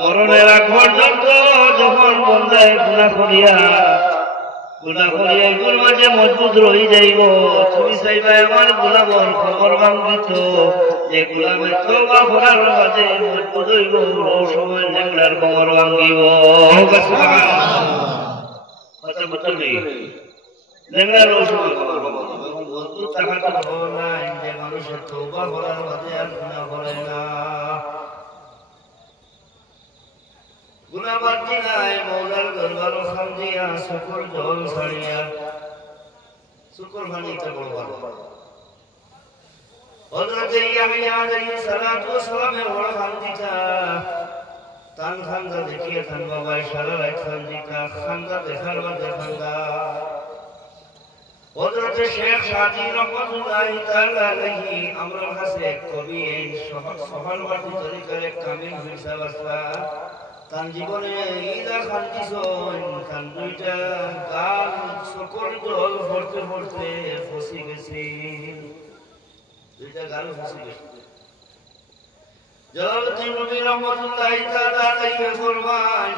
মরণের আগ পর্যন্ত যখন বন্দায় গুনাহ করিয়া গুর মাঝে মজবুত রই যাইব, তুমি চাইবা আমার গোলামর খবর ভাঙ্গিত যে গোলামের তওবা করার মাঝে মজবুত হইব, ও সময় নেংলার খবর ভাঙ্গিব। কথা বুঝছো নেই? নেংলার ও সময় খবর ভাঙ্গিব। মজবুত থাকার তো খবর নাই যে মানুষের তওবা করার মাঝে আর গুনাহ করে না। গুনাহ বাদ নাই মৌলার দরবার খান্দিয়া শুকর জল ছাড়িয়া শুকর পানিতে বড় ভালো। হযরত ইয়াহইয়া আলাইহিস সালাতু ওয়াস সালামে বড় খান্দিটা তান খান্দা দেখিয়ে তান বাবা সারা রাত খান্দিটা খান্দা দেখার বাদে খান্দা। হযরত শেখ সাদি রহমাতুল্লাহি তাআলা আলাইহি আমরার কাছে এক কবি এই সহলবাদী তরিকার এক কামিল হিসাব আসলা তার জীবনে ইলা খান্দিছন তার দুইটা গাল সকল জল ভরতে ভরতে ফসি গেছে, দুইটা গাল ফসি গেছে। জালালউদ্দিন রুমি রহমাতুল্লাহি তাআলা আলাইহি ফরমান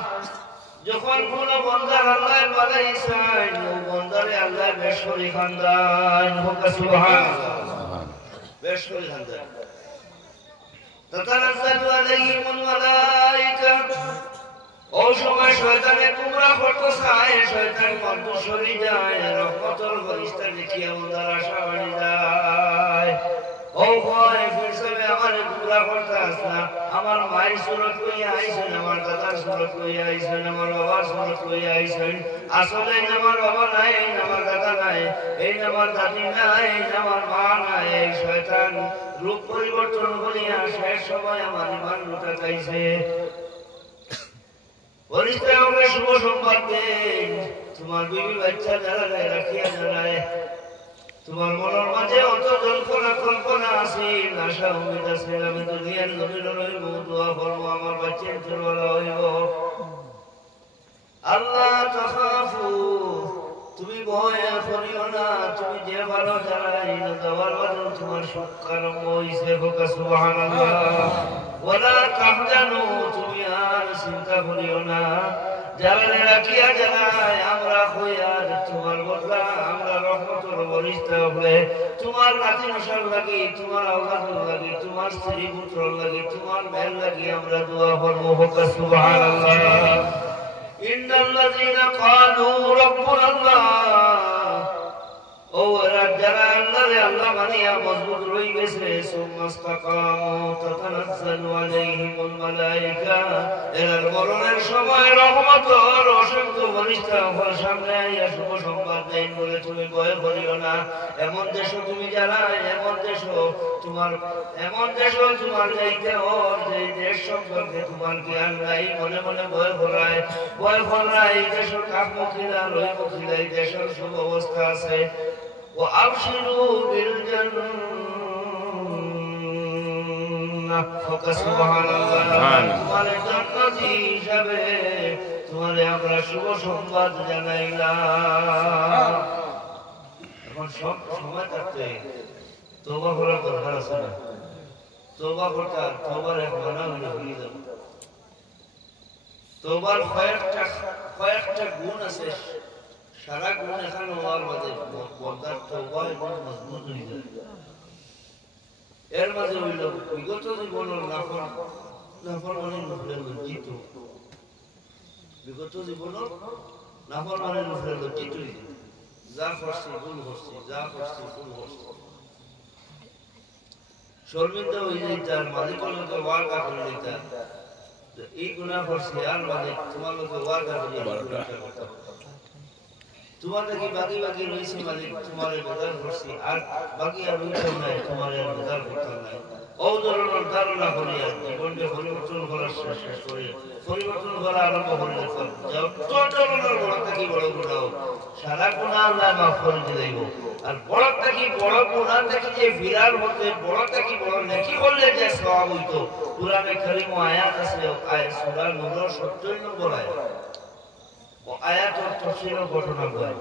যখন কোন বান্দার আল্লাহ বানাইছেন ও বান্দারে আল্লাহ বেশরি খান্দান হোক সুবহানাল্লাহ, বেশরি খান্দান। তাতানাজ্জালু আলাইহিমুল মালায়েকা, ও সময় শয়তানে তোমরা করতে চায়, শয়তান মর্দ সরি যায়, রহমতের ফেরেশতা দেখিয়া বান্দার আশা বাড়ি যায়। ও ভয় ফিরসবে আমার তোমরা করতে আসনা, আমার মায়ের সুরত লইয়া আইছেন, আমার দাদার সুরত লইয়া আইছেন, আমার বাবার সুরত লইয়া আইছেন। আসলে আমার বাবা নাই, আমার দাদা নাই, এই আমার দাদি নাই, আমার মা নাই। এই শয়তান রূপ পরিবর্তন করিয়া শেষ সময় আমার ইমান লুটা চাইছে। ফেরেশতা আমাকে শুভ সংবাদ দেন, তোমার বিবি বাচ্চা যারা রাখিয়া যারায়, তোমার মনের মাঝে অত জল্পনা কল্পনা আছে, আশা উম্মীদ আছে, আমি দুনিয়ার জমিন রইব, দোয়া করবো আমার বাচ্চার চলওয়ালা হইব। আল্লাহ তাখাফু, তুমি ভয় করিও না, তুমি যে ভালো যারাই দেওয়ার বাদে তোমার সুখ আরম্ভ হইছে, হোক সুবহানাল্লাহ। ওয়ালা তাহজানু, তুমি আর চিন্তা করিও না, যারা রাখিয়া জানায় আমরা হইয়ার তোমার বদলা আমরা রহমতের ফেরেশতা হলে তোমার নাতি নসার লাগি, তোমার আওলাদুর লাগি, তোমার স্ত্রী পুত্র লাগি, তোমার মেয়ের লাগি আমরা দোয়া করব, হোক সুবহানাল্লাহ। ইন্নাল্লাযীনা ক্বালু রাব্বুনাল্লাহ, ও যারা আল্লাহ মানিয়া মজবুত রই গেছে, সুমাস্তাকামু তাতানাজ্জালু আলাইহিমুল মালায়েকা, এর মরণের সময় রহমতের অসংখ্য ফেরেশতা আমার সামনে আইয়া শুভ সংবাদ দেন বলে তুমি ভয় করিও না। এমন দেশ তুমি যারা, এমন দেশ তোমার যাইতে ওর যে দেশ সম্পর্কে তোমার জ্ঞান নাই, মনে মনে ভয় করায় এই দেশের কাকমুখিলা লইমুখিলা এই দেশের শুভ অবস্থা আছে। وأبشروا بالجنة سبحان الله, তোমার জান্নাতি হিসাবে তোমারে আমরা শুভ সংবাদ জানাইলাম। এখন সব সময় থাকতে তওবা করার দরকার আছে না? তওবা করতে তওবার এক মানা হলে ভুলে যাব। তওবার কয়েকটা গুণ আছে, সারা গুণ এখানে হওয়ার মাঝে বন্দার তওবা এবং মজবুত হয়ে যায়। এর মাঝে হইল বিগত জীবনের নাফরমানি নফলে লজ্জিত, বিগত জীবনের নাফরমানি নফলে লজ্জিত হইল, যা করছি ভুল করছি, যা করছি ভুল করছি, শর্মিন্দা হয়ে যাইতার, মালিকের লোকে ওয়াদা করে দিতার এই গুনাহ করছি, আর মালিক তোমার লোকে ওয়াদা করিয়া তোমার নাকি বাকি রয়েছে, মালিক তোমার বেদার করছি, আর বাকি আর রইতাম নাই, তোমার আর বেদার করতাম নাই। ও ধরনের ধারণা করিয়া জীবনকে পরিবর্তন করার শেষ করে পরিবর্তন করা আরম্ভ করলে যত ধরনের বড় থাকি বড় গুণা হোক, সারা গুণা আল্লাহ মাফ করে দিলেইব। আর বড় থাকি বড় গুণা থেকে যে বিরাট হতে, বড় থাকি বড় নেকি করলে যে সওয়াব হইতো, কুরআনে কারীম আয়াত আছে, আয়াত সূরা নূরের 70 নম্বর আয়াত, ও আয়াতের তাফসীরের ঘটনা বলে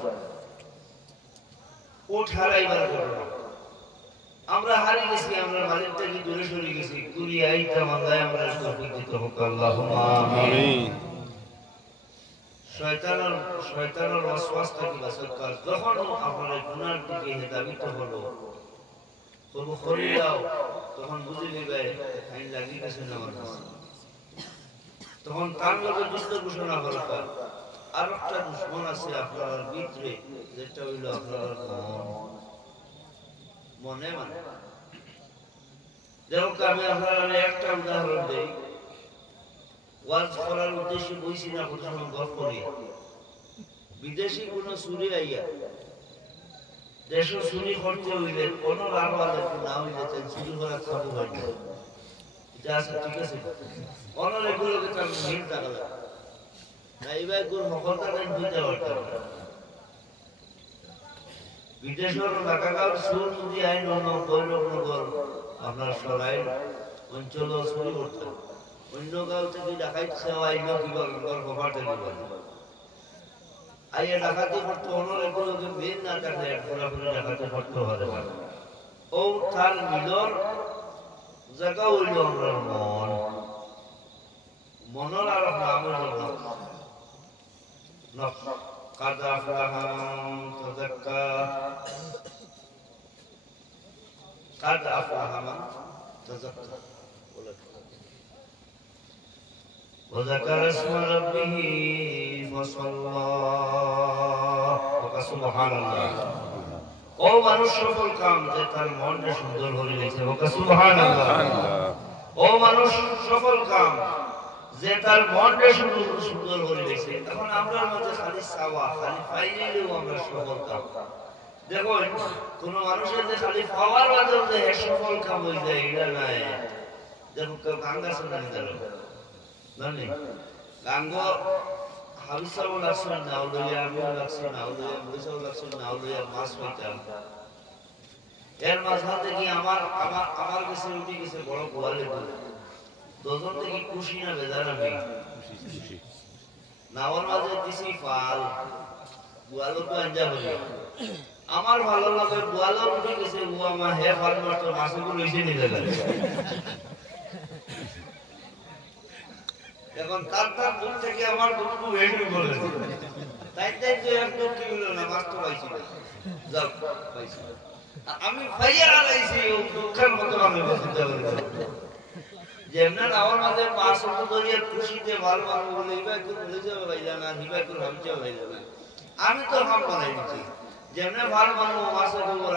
উঠ হারাইবার ঘটনা। আমরা হারিয়ে গেছি, আমরা মালিক থেকে দূরে সরে গেছি, কুড়ি আইতাম আল্লাহ আমরা তৌফিক দিতে হোক আল্লাহুম্মা আমিন। শয়তানের ওয়াসওয়াস থেকে বাঁচার কাজ যখন আপনারা গুনার দিকে হেদাবিত হলো তবু খরিয়াও তখন বুঝে নেবে আইন লাগিয়ে গেছে আমার কাছে, তখন তার লোকে যুদ্ধ ঘোষণা দরকার। আর একটা দুশ্মন আছে আপনার ভিতরে, যেটা হইল আপনার মনে মানে। যেমন আমি আপনার একটা উদাহরণ দিই, ওয়াজ করার উদ্দেশ্যে বইছি না প্রথমে গল্প করি। বিদেশি কোন চুরি আইয়া দেশ চুরি করতে হইলে কোন রানওয়ালে না হইলে চুরি করা খাবো হয় না, এটা আছে ঠিক আছে। অনর এগুলোকে তার মেন টাকা লাগে না, এইবার কোন মকলটা নেই বুঝতে পারতাম। বিদেশের ঢাকাগাঁও সুর যদি আইন ভৈরবনগর আপনার সরাই অঞ্চল চুরি করতাম, অন্য গাঁও থেকে ডাকাইত সেওয়া আইন কি বল কভারটা কি বলে আইয়া ডাকাতি করতে অনর এগুলোকে মেন না থাকলে পুরাপুরি ডাকাতি করতে পারে না। ও তার মিলর জায়গা হইল আমরা মন, মনের আর নাম হইল নফস। قد أفلح من تزكى قد أفلح من تزكى وذكر اسم ربه فصلى سبحان الله। ও মানুষ সফল কাম যে তার মনকে সুন্দর করে দিয়েছে, সুবহানাল্লাহ। ও মানুষ সফল কাম যে তার মনকে সুন্দর করে দিয়েছে। এখন আমরা মধ্যে খালি চাওয়া, খালি পাইলেও আমরা সফল কাম। দেখুন কোন মানুষের যে খালি পাওয়ার মাধ্যমে যে সফল কাম হয়ে যায় এটা নাই। দেখুন কেউ গান গাছ জানি গাঙ্গ হাবিসাও লাগছে নাও লইয়া, আমিও লাগছে নাও লইয়া, মরিচাও লাগছে নাও লইয়া মাছ হইতাম। এর মাঝখান থেকে আমার কাছে উঠে গেছে বড় গোয়ালে দুজন থেকে খুশি না বেজার আমি নাওয়ার মাঝে দিছি ফাল গোয়ালো তো আঞ্জা হইল। আমার ভালো লাগে গোয়ালো উঠে গেছে, ও আমার হে ফাল মারত মাছগুলো লইছে নিয়ে যাবে। এখন তার দূর থেকে আমার দুঃখ বেশি বলে তাই যে একদম কি হলো না, মাছ তো পাইছি না, যাও পাইছি আমি ফাইয়া আলাইছি ও দুঃখের মতো আমি বলতে পারি। যেমন আমার মাঝে মাছ ধরিয়ে খুশিতে ভালো ভালো বলে এবার কেউ বলে যাবে ভাইলা না, হিবা কেউ ভাবছে ভাইলা না, আমি তো হাম বানাই দিচ্ছি। যেমন ভালো ভালো মাছের খবর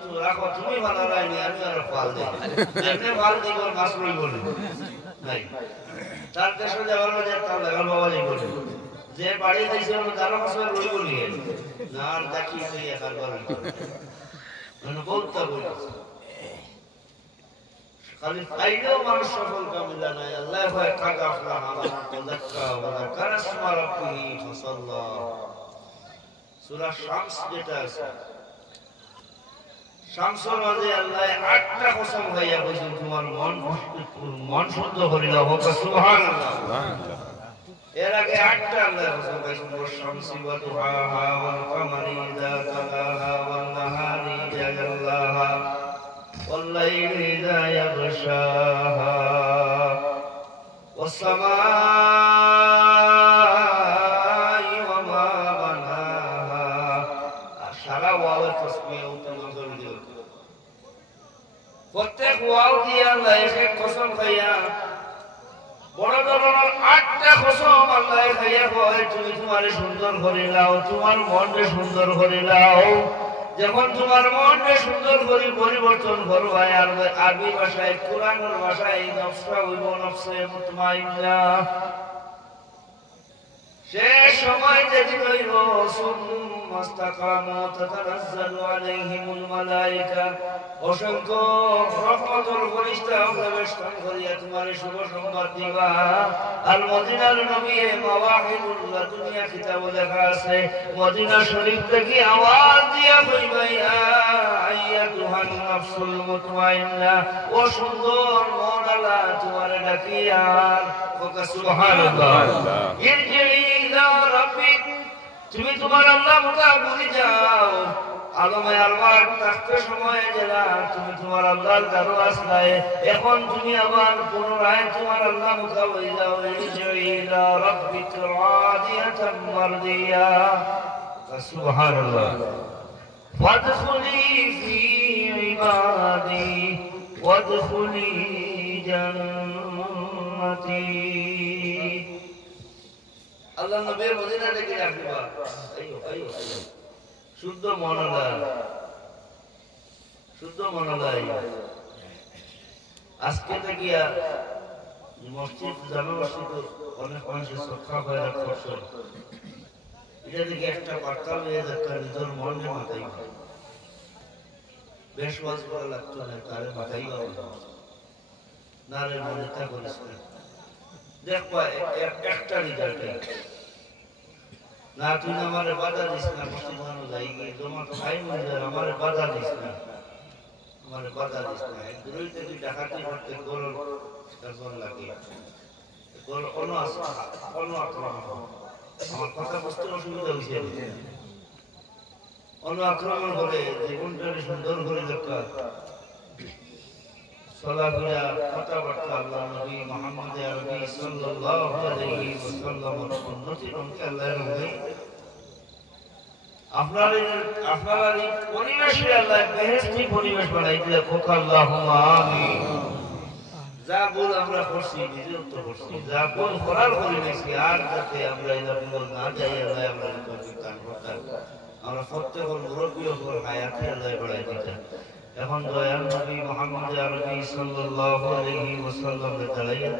তুমি রাখো, তুমি ভালো রাখনি আমি আর ফাল দিই, যেমন ভালো দিব মাছ বই বলি নাই। তার দেশে যাওয়ার মাঝে তার লাগাল বাবা যাই বলি যে বাড়ি দিয়েছে তারা মাছ রই বলি না আর দেখি একার বাড়ি মানে বলতে বলেছে খালি ফাইলেও মানুষ সফল কামিলা নাই। আল্লাহ হয় কাদ আফলাহা মান তাযাক্কা ওয়া যাকারা ইসমা রাব্বিহি ফাসাল্লা। সূরা শামস যেটা আছে, শামসের মাঝে আল্লাহ 8টা কসম খাইয়া কইছেন তোমার মন শুদ্ধ করে দাও, সুবহানাল্লাহ। এর আগে 8টা আল্লাহ কসম খাইছেন, শামসি ওয়া দুহাহা ওয়াল কামারি ইযা তালাহা ওয়ান নাহারি ইযা জাল্লাহা والليل إذا يغشاها والسماء وما بناها। সারা ওয়াও তসবিহ নজর দিও, প্রত্যেক ওয়াও দিয়ে আল্লাহ এক কসম খাইয়া বড় ধরনের 8টা কসম আল্লাহ খাইয়া কয় তুমি তোমারে সুন্দর করে নাও, তোমার মনকে সুন্দর করে নাও। যখন তোমার মনকে সুন্দর করে পরিবর্তন করবা, আর আরবি ভাষায় কোরআনের ভাষায় নফসা হইব নফসে মুতমাইন্না। শেষ সময় যেদিন হইব সুম্মা ইসতাকামু তাতানাজ্জালু আলাইহিমুল মালায়েকা, অসংখ্য রহমতের ফেরেশতা প্রবেশন করিয়া তোমার শুভ সংবাদ দিবা। আর মদিনার নবী মাওয়াহিবুল লাদুনিয়া কিতাবে লেখা আছে, মদিনা শরীফ থেকে আওয়াজ দিয়া কইবা ইয়া আইয়াতুহান নাফসুল মুতমাইন্না, ও সুন্দর মনওয়ালা তোমারে ডাকিয়া সুবহানাল্লাহ। ইরজি ইলা রাব্বিক, তুমি তোমার আল্লাহ মুতাবিক যাও। আলমে আরওয়াহ থাকতে সময়ে যারা তুমি তোমার আল্লাহর দারো আসলায়, এখন তুমি আবার পুনরায় তোমার আল্লাহ মুখা হয়ে যাও। ইলা রাব্বিকা রাদিয়াতাম মারদিয়া। সুবহানাল্লাহ। ফাদখুলি ফি ইবাদি ওয়াদখুলি জান্নাতি। আল্লাহ নবীর মদিনা থেকে ডাকবা, আইয়ো আইয়ো শুদ্ধ মনোলয়, শুদ্ধ মনোলয়। আজকে থেকে মসজিদ জামে মসজিদ অনেক মানুষের শ্রদ্ধা করে রাখছে, এটা থেকে একটা বার্তা হয়ে যাচ্ছে নিজের মনে মাথায় বেশ ওয়াজ করা লাগতো না, তারে মাথায় না রে মনে তা করিস না, দেখবা একটা রিজাল্ট না, তুই আমার বাধা দিস না, মসজিদ যাই জমা তো খাই মনে আমার বাধা দিস না, আমার বাধা দিস না। দূরইতে তুই ডাকাতি করতে গোল লাগে, গোল অন্য আক্রমণ, আমার কথা বুঝতে অসুবিধা হয়েছে, অন্য আক্রমণ করে জীবনটাকে সুন্দর করে দরকার চলাফেরা কথাবার্তা আল্লাহ নবী মুহাম্মদ আরবি সাল্লাল্লাহু আলাইহি ওয়াসাল্লামের সুন্নতি রঙে আল্লাহর রঙে আপনারা এই পরিবেশে আল্লাহ বেহেশতি পরিবেশ বানাই দিলে খোকা আল্লাহুম্মা আমিন। যা বল আমরা করছি নিজের তো করছি, যা বল করার করে নিয়েছি, আর যাতে আমরা এই ভুল না যাই আল্লাহ আমরা দান করতাম, আমরা প্রত্যেকের মুরব্বী ওপর হায়াতে আল্লাহ বাড়াই দিতাম। এখন দয়াল নবী মুহাম্মদ আরবি সাল্লাল্লাহু আলাইহি ওয়াসাল্লাম দাঁড়াইয়া